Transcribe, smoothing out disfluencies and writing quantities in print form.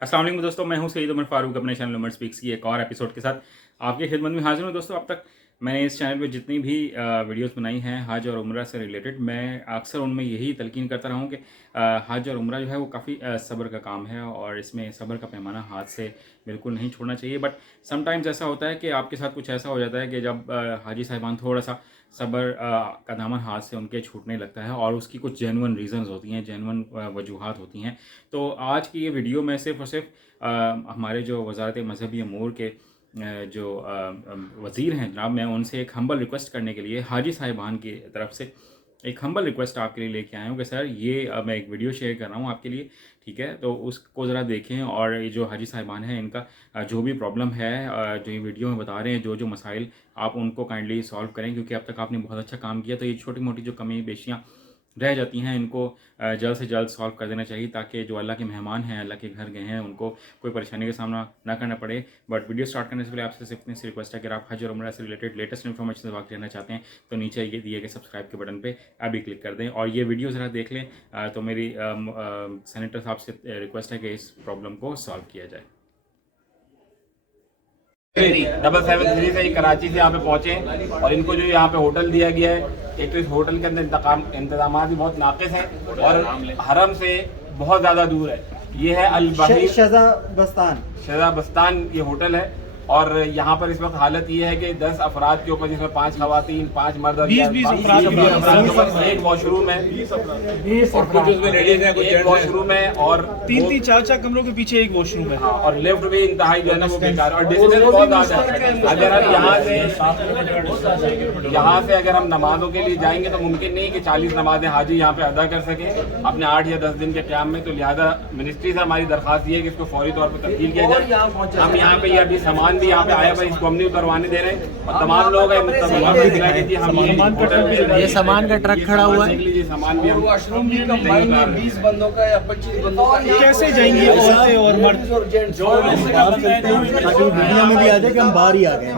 अस्सलाम वालेकुम दोस्तों, मैं हूं सईद उमर फारूक अपने चैनल उमर स्पीक्स की एक और एपिसोड के साथ आपकी खिदमत में हाजिर हूं। दोस्तों, अब तक मैंने इस चैनल पे जितनी भी वीडियोस बनाई हैं हज और उम्रा से रिलेटेड, मैं अक्सर उनमें यही तलकीन करता रहा हूं कि हज और उम्रा जो है वो काफ़ी सब्र का काम है और इसमें सब्र का पैमाना हाथ से बिल्कुल नहीं छोड़ना चाहिए। बट समटाइम्स ऐसा होता है कि आपके साथ कुछ ऐसा हो जाता है कि जब हाजी साहिबान थोड़ा सा सब्र का दामन हाथ से उनके छूटने लगता है और उसकी कुछ जेन्युइन रीज़न्स होती हैं, जेन्युइन वजूहात होती हैं। तो आज की ये वीडियो में सिर्फ़ और सिर्फ हमारे जो वज़ारत मज़हबी अमूर के जो वज़ीर हैं जनाब, मैं उनसे एक हम्बल रिक्वेस्ट करने के लिए हाजी साहिबान की तरफ से एक हम्बल रिक्वेस्ट आपके लिए लेके आया हूँ कि सर ये मैं एक वीडियो शेयर कर रहा हूँ आपके लिए, ठीक है? तो उसको ज़रा देखें और ये जो हाजी साहिबान हैं इनका जो भी प्रॉब्लम है, जो ये वीडियो में बता रहे हैं, जो जो मसाइल, आप उनको काइंडली सॉल्व करें, क्योंकि अब तक आपने बहुत अच्छा काम किया। तो ये छोटी मोटी जो कमी बेशियाँ रह जाती हैं, इनको जल्द से जल्द सॉल्व कर देना चाहिए, ताकि जो अल्लाह के मेहमान हैं, अल्लाह के घर गए हैं, उनको कोई परेशानी का सामना ना करना पड़े। बट वीडियो स्टार्ट करने से पहले आपसे सिर्फ इतनी सी रिक्वेस्ट है कि आप हज और उम्रा से रिलेटेड लेटेस्ट इन्फॉर्मेशन से वाकिफ रहना चाहते हैं तो नीचे ये दिए गए सब्सक्राइब के बटन पे अभी क्लिक कर दें और ये वीडियो ज़रा देख लें। तो मेरी सेनेटर साहब से रिक्वेस्ट है कि इस प्रॉब्लम को सॉल्व किया जाए। 773 से कराची से यहाँ पे पहुँचे और इनको जो यहाँ पे होटल दिया गया है, एक तो इस होटल के अंदर इंतजाम भी बहुत नाकिस हैं और हरम से बहुत ज़्यादा दूर है। ये है अल-बहरी शहज़ाबस्तान ये होटल है और यहाँ पर इस वक्त हालत ये है कि 10 अफराद के ऊपर, जिसमें 5 खवातीन, 5 मर्द और 20 अफराद के ऊपर एक वॉशरूम है और कुछ उसमें लेडीज हैं, एक वॉशरूम है और 3-3 4-4 कमरों के पीछे एक वॉशरूम है। हाँ, और लिफ्ट भी इंतहाई जो है ना वो बेकार और डिस्टेंस बहुत ज़्यादा है। अगर हम यहाँ से अगर हम नमाजों के लिए जाएंगे तो मुमकिन नहीं कि 40 नमाजें हाजी यहाँ पे अदा कर सके अपने 8 या 10 दिन के क़याम में। तो लिहाजा मिनिस्ट्री से हमारी दरख्वास्त ये है कि इसको फौरी तौर पर तब्दील किया जाए। हम यहाँ पे ये अभी सामान भी यहाँ पे आया भाई, इसको हम नहीं उतरवाने दे रहे हैं और तमाम लोग हैं ये सामान का ट्रक खड़ा हुआ है, ये सामान भी वॉशरूम भी कंबाइन है 20 बंदों का या 25 बंदों का। कैसे जाएंगे औरतें और मर्द? जो वीडियो में भी आ जाए कि हम बाहर ही आ गए।